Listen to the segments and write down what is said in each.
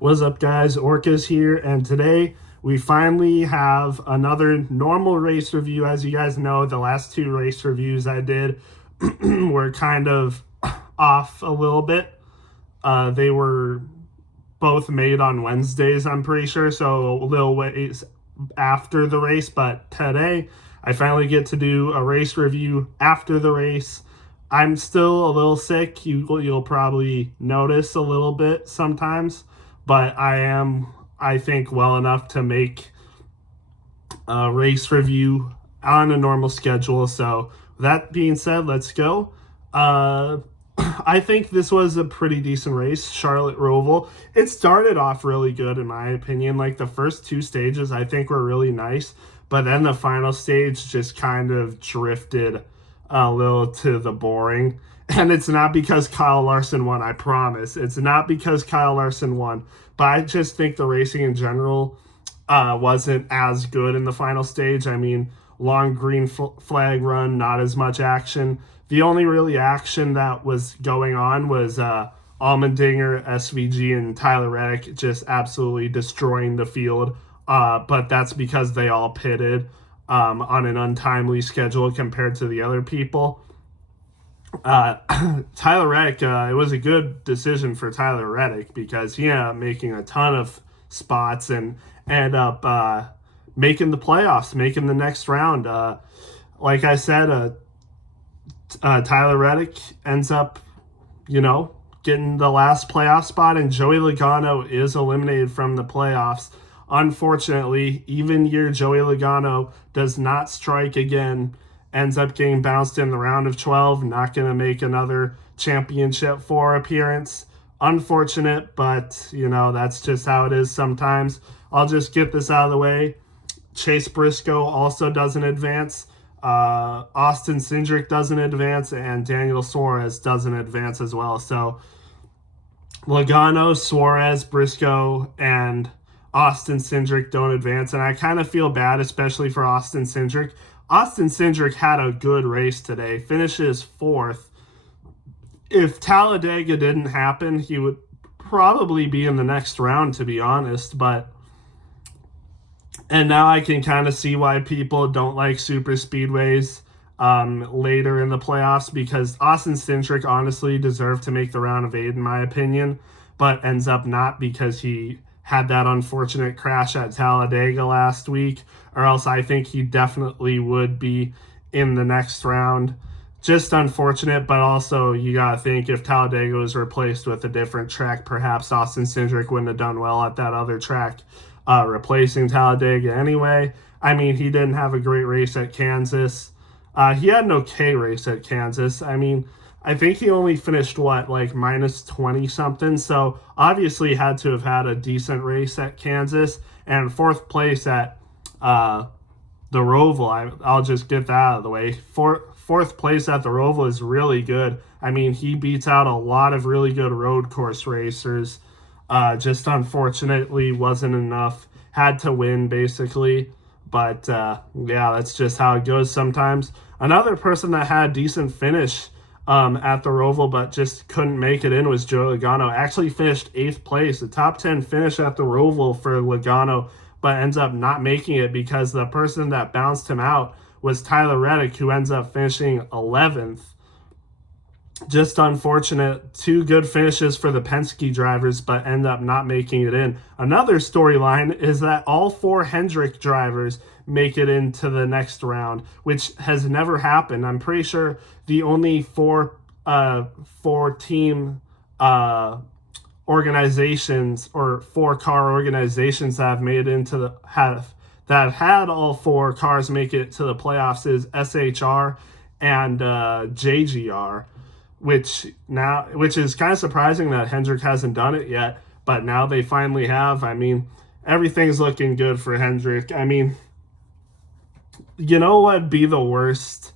What's up, guys? Orcas here, and today we finally have another normal race review. As you guys know, the last two race reviews I did were kind of off a little bit. They were both made on Wednesdays, I'm pretty sure, so a little ways after the race. But today, I finally get to do a race review after the race. I'm still a little sick. You'll probably notice a little bit sometimes, but I think, well enough to make a race review on a normal schedule. So that being said, let's go. I think this was a pretty decent race, Charlotte Roval. It started off really good, in my opinion. Like the first two stages, I think were really nice, but then the final stage just kind of drifted a little to the boring. And it's not because Kyle Larson won, I promise. It's not because Kyle Larson won, but I just think the racing in general wasn't as good in the final stage. I mean, long green flag run, not as much action. The only really action that was going on was Allmendinger, SVG, and Tyler Reddick just absolutely destroying the field. But that's because they all pitted on an untimely schedule compared to the other people. Tyler Reddick, it was a good decision for Tyler Reddick because he ended up making a ton of spots and ended up making the playoffs, making the next round. Like I said, Tyler Reddick ends up, getting the last playoff spot, and Joey Logano is eliminated from the playoffs. Unfortunately, even year Joey Logano does not strike again, ends up getting bounced in the round of 12, not going to make another championship 4 appearance. Unfortunate, but, that's just how it is sometimes. I'll just get this out of the way. Chase Briscoe also doesn't advance. Austin Cindric doesn't advance, and Daniel Suarez doesn't advance as well. So Logano, Suarez, Briscoe, and Austin Cindric don't advance, and I kind of feel bad, especially for Austin Cindric. Austin Cindric had a good race today, finishes 4th. If Talladega didn't happen, he would probably be in the next round, to be honest, and now I can kind of see why people don't like super speedways later in the playoffs, because Austin Cindric honestly deserved to make the round of 8, in my opinion, but ends up not because he had that unfortunate crash at Talladega last week, or else I think he definitely would be in the next round. Just unfortunate, but also you got to think if Talladega was replaced with a different track, perhaps Austin Cindric wouldn't have done well at that other track, replacing Talladega anyway. I mean, he didn't have a great race at Kansas. He had an okay race at Kansas. I mean, I think he only finished, minus 20 something. So obviously had to have had a decent race at Kansas, and 4th place at the Roval. I'll just get that out of the way. Fourth place at the Roval is really good. I mean, he beats out a lot of really good road course racers. Just unfortunately wasn't enough. Had to win, basically. But, that's just how it goes sometimes. Another person that had a decent finish at the Roval but just couldn't make it in was Joey Logano. Actually finished 8th place. A top 10 finish at the Roval for Logano, but ends up not making it because the person that bounced him out was Tyler Reddick, who ends up finishing 11th. Just unfortunate. 2 good finishes for the Penske drivers, but end up not making it in. Another storyline is that all 4 Hendrick drivers make it into the next round, which has never happened. I'm pretty sure the only 4 team organizations or 4 car organizations that have made it into that had all 4 cars make it to the playoffs is SHR and JGR. Which is kind of surprising that Hendrick hasn't done it yet, but now they finally have. I mean, everything's looking good for Hendrick. I mean, you know what would be the worst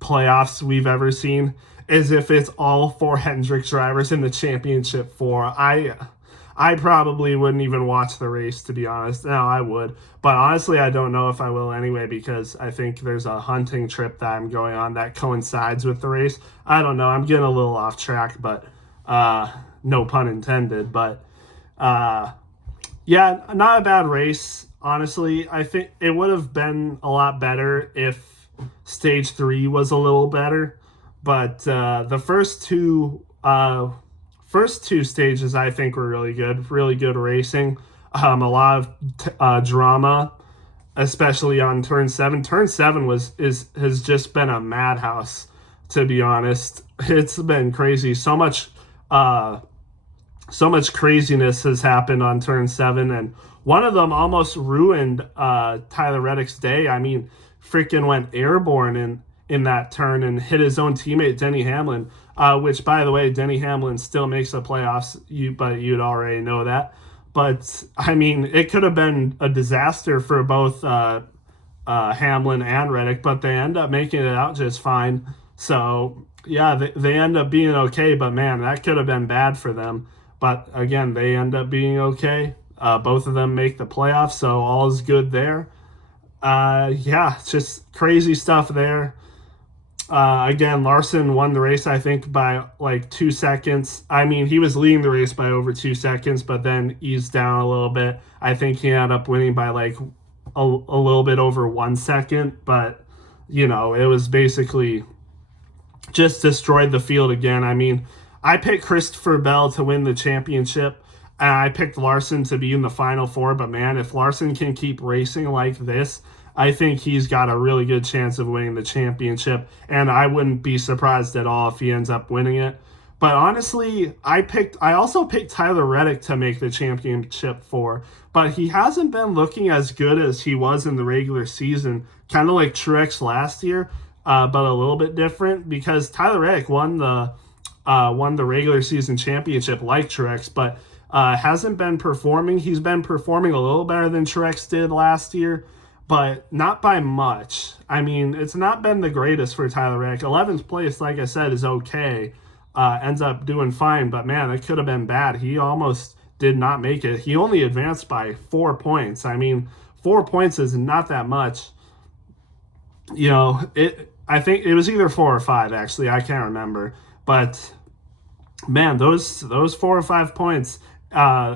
playoffs we've ever seen is if it's all 4 Hendrick drivers in the championship 4. I probably wouldn't even watch the race, to be honest. No, I would. But honestly, I don't know if I will anyway, because I think there's a hunting trip that I'm going on that coincides with the race. I don't know. I'm getting a little off track, but no pun intended. But Yeah, not a bad race. Honestly, I think it would have been a lot better if stage three was a little better. But the first two stages I think were really good racing. A lot of drama, especially on turn seven. Turn seven has just been a madhouse. To be honest, it's been crazy. Uh, so much craziness has happened on turn seven, and one of them almost ruined Tyler Reddick's day. I mean, freaking went airborne in that turn and hit his own teammate Denny Hamlin. Which, by the way, Denny Hamlin still makes the playoffs. But you'd already know that. But I mean, it could have been a disaster for both Hamlin and Reddick, but they end up making it out just fine. So yeah, they end up being okay. But man, that could have been bad for them. But again, they end up being okay. Both of them make the playoffs, so all is good there. Yeah, it's just crazy stuff there. Again, Larson won the race, I think, by like 2 seconds. I mean, he was leading the race by over 2 seconds, but then eased down a little bit. I think he ended up winning by like a little bit over 1 second, but it was basically just destroyed the field again. I mean, I picked Christopher Bell to win the championship. And I picked Larson to be in the final four, but man, if Larson can keep racing like this, I think he's got a really good chance of winning the championship. And I wouldn't be surprised at all if he ends up winning it. But honestly, I also picked Tyler Reddick to make the championship four, but he hasn't been looking as good as he was in the regular season, kind of like Truex last year, but a little bit different because Tyler Reddick won the regular season championship like Truex, but hasn't been performing. He's been performing a little better than Truex did last year, but not by much. I mean, it's not been the greatest for Tyler Reddick. 11th place, like I said, is okay. Ends up doing fine, but man, it could have been bad. He almost did not make it. He only advanced by 4 points. I mean, 4 points is not that much. I think it was either 4 or 5, actually. I can't remember. But man, those 4 or 5 points,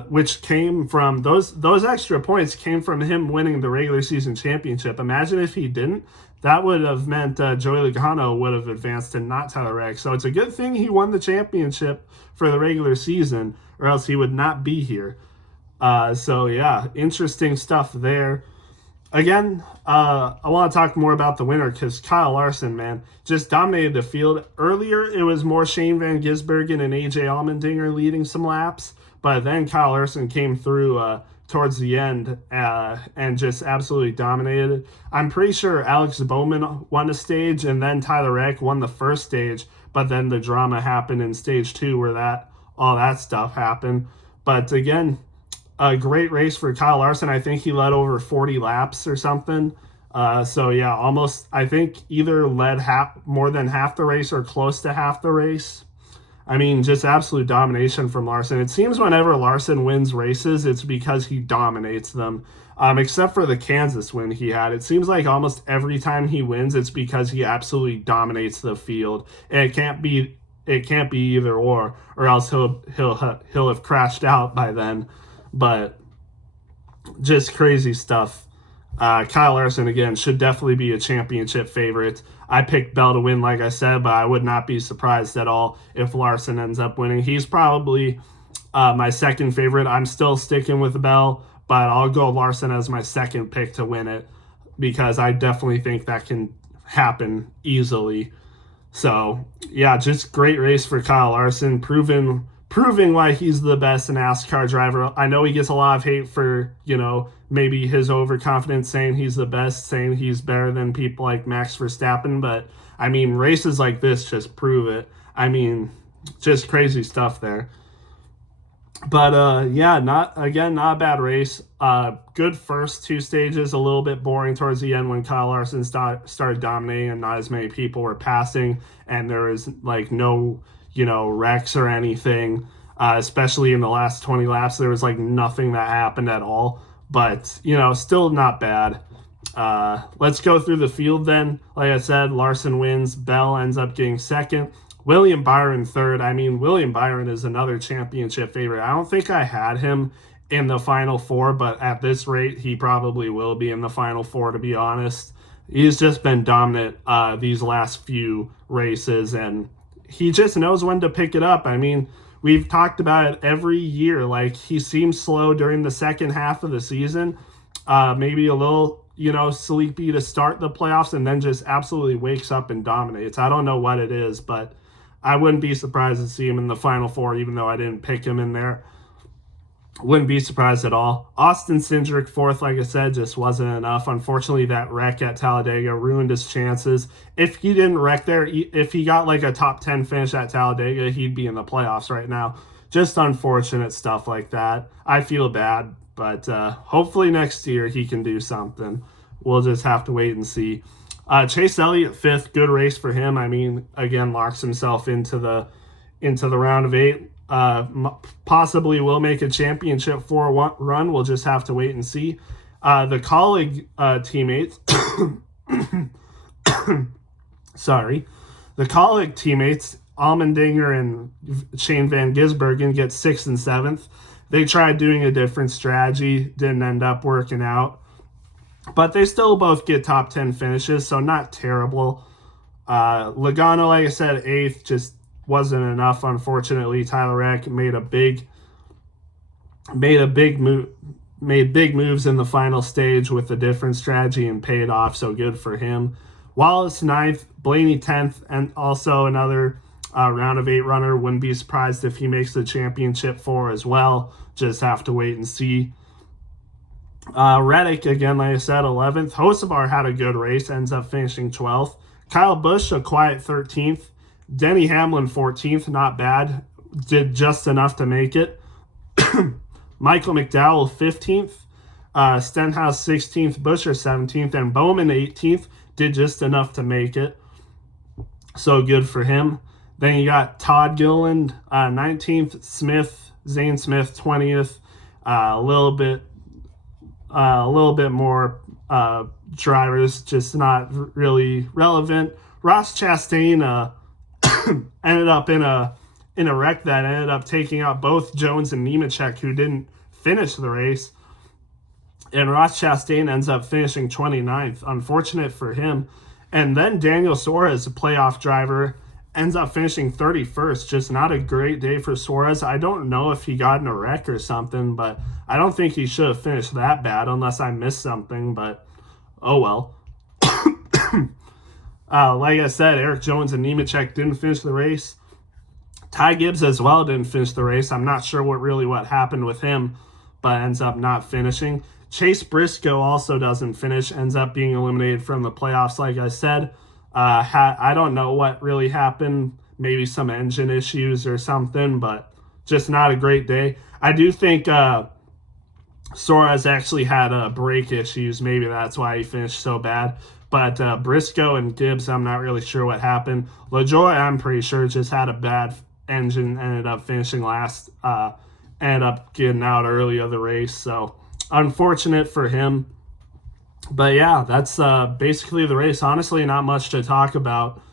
which came from those extra points came from him winning the regular season championship. Imagine if he didn't. That would have meant Joey Logano would have advanced and not Tyler Reddick. So it's a good thing he won the championship for the regular season, or else he would not be here. So yeah, interesting stuff there. Again, I want to talk more about the winner because Kyle Larson, man, just dominated the field. Earlier, it was more Shane Van Gisbergen and AJ Allmendinger leading some laps, but then Kyle Larson came through towards the end and just absolutely dominated. I'm pretty sure Alex Bowman won a stage, and then Tyler Reddick won the first stage, but then the drama happened in stage two where all that stuff happened. But again, a great race for Kyle Larson. I think he led over 40 laps or something. So yeah, almost, I think either led more than half the race or close to half the race. I mean, just absolute domination from Larson. It seems whenever Larson wins races, it's because he dominates them. Except for the Kansas win he had. It seems like almost every time he wins, it's because he absolutely dominates the field. And it can't be either or else he'll have crashed out by then. But just crazy stuff. Kyle Larson, again, should definitely be a championship favorite. I picked Bell to win, like I said, but I would not be surprised at all if Larson ends up winning. He's probably my second favorite. I'm still sticking with Bell, but I'll go Larson as my second pick to win it because I definitely think that can happen easily. So, yeah, just great race for Kyle Larson, proving why he's the best NASCAR driver. I know he gets a lot of hate for, maybe his overconfidence, saying he's the best, saying he's better than people like Max Verstappen, but I mean, races like this just prove it. I mean, just crazy stuff there. But yeah, not a bad race. Good first two stages, a little bit boring towards the end when Kyle Larson started dominating and not as many people were passing, and there was like no wrecks or anything. Especially in the last 20 laps, there was like nothing that happened at all. But still not bad. Let's go through the field then. Like I said, Larson wins. Bell ends up getting second. William Byron third. I mean, William Byron is another championship favorite. I don't think I had him in the Final Four, but at this rate, he probably will be in the Final Four, to be honest. He's just been dominant these last few races, and he just knows when to pick it up. I mean, we've talked about it every year. Like, he seems slow during the second half of the season, maybe a little, sleepy to start the playoffs, and then just absolutely wakes up and dominates. I don't know what it is, but I wouldn't be surprised to see him in the Final Four, even though I didn't pick him in there. Wouldn't be surprised at all. Austin Cindric fourth, like I said, just wasn't enough. Unfortunately, that wreck at Talladega ruined his chances. If he didn't wreck there, if he got like a top 10 finish at Talladega, he'd be in the playoffs right now. Just unfortunate stuff like that. I feel bad, but hopefully next year he can do something. We'll just have to wait and see. Chase Elliott fifth, good race for him. I mean, again, locks himself into the round of 8. Possibly will make a championship 4 run. We'll just have to wait and see. The colleague teammates, the colleague teammates, Allmendinger and Shane Van Gisbergen get 6th and 7th. They tried doing a different strategy, didn't end up working out, but they still both get top 10 finishes, so not terrible. Logano, like I said, 8th, just wasn't enough. Unfortunately, Tyler Reddick made big moves in the final stage with a different strategy and paid off, so good for him. Wallace 9th, Blaney 10th, and also another round of 8 runner. Wouldn't be surprised if he makes the championship 4 as well. Just have to wait and see. Reddick, again, like I said, 11th. Hocevar had a good race, ends up finishing 12th. Kyle Busch, a quiet 13th. Denny Hamlin, 14th, not bad. Did just enough to make it. Michael McDowell, 15th. Stenhouse, 16th. Buescher, 17th. And Bowman, 18th. Did just enough to make it. So good for him. Then you got Todd Gilliland, 19th. Zane Smith, 20th. A little bit more drivers, just not really relevant. Ross Chastain ended up in a wreck that ended up taking out both Jones and Nemechek, who didn't finish the race. And Ross Chastain ends up finishing 29th. Unfortunate for him. And then Daniel Suarez, a playoff driver, ends up finishing 31st. Just not a great day for Suarez. I don't know if he got in a wreck or something, but I don't think he should have finished that bad unless I missed something, but oh well. Like I said, Eric Jones and Nemechek didn't finish the race. Ty Gibbs as well didn't finish the race. I'm not sure what happened with him, but ends up not finishing. Chase Briscoe also doesn't finish, ends up being eliminated from the playoffs, like I said. I don't know what really happened, maybe some engine issues or something, but just not a great day. I do think Suarez actually had brake issues. Maybe that's why he finished so bad. But Briscoe and Gibbs, I'm not really sure what happened. LaJoie, I'm pretty sure, just had a bad engine, ended up finishing last, ended up getting out early of the race. So unfortunate for him. But yeah, that's basically the race. Honestly, not much to talk about.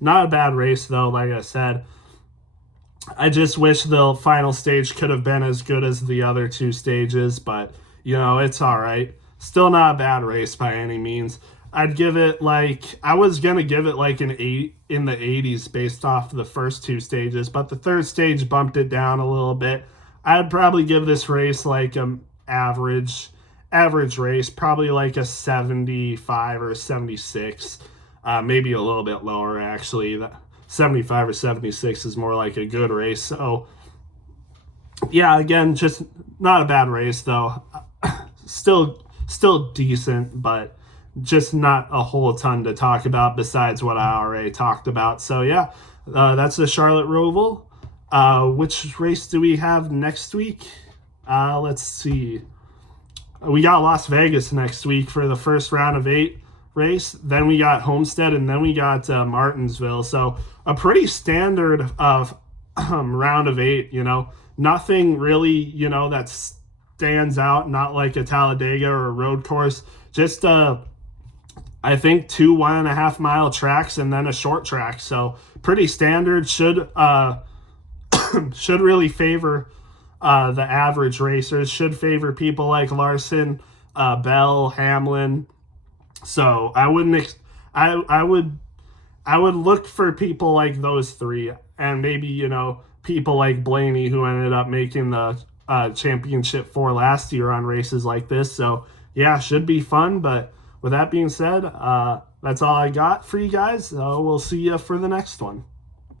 Not a bad race, though, like I said. I just wish the final stage could have been as good as the other 2 stages, but, it's all right. Still not a bad race by any means. I'd give it I was going to give it an 8 in the 80s based off the first 2 stages, but the third stage bumped it down a little bit. I'd probably give this race average race, probably a 75 or 76, maybe a little bit lower actually. 75 or 76 is more like a good race. So yeah, again, just not a bad race though. Still decent, but just not a whole ton to talk about besides what I already talked about. So yeah, that's the Charlotte Roval. Which race do we have next week? Let's see. We got Las Vegas next week for the first round of 8 race. Then we got Homestead, and then we got Martinsville. So a pretty standard round of 8. Nothing really that stands out. Not like a Talladega or a road course. Just I think 2 1.5 mile tracks and then a short track. So pretty standard. Should really favor the average racers, should favor people like Larson, Bell, Hamlin. So I wouldn't. I would look for people like those three, and maybe people like Blaney, who ended up making the championship for last year on races like this. So yeah, should be fun. But with that being said, that's all I got for you guys. We'll see you for the next one.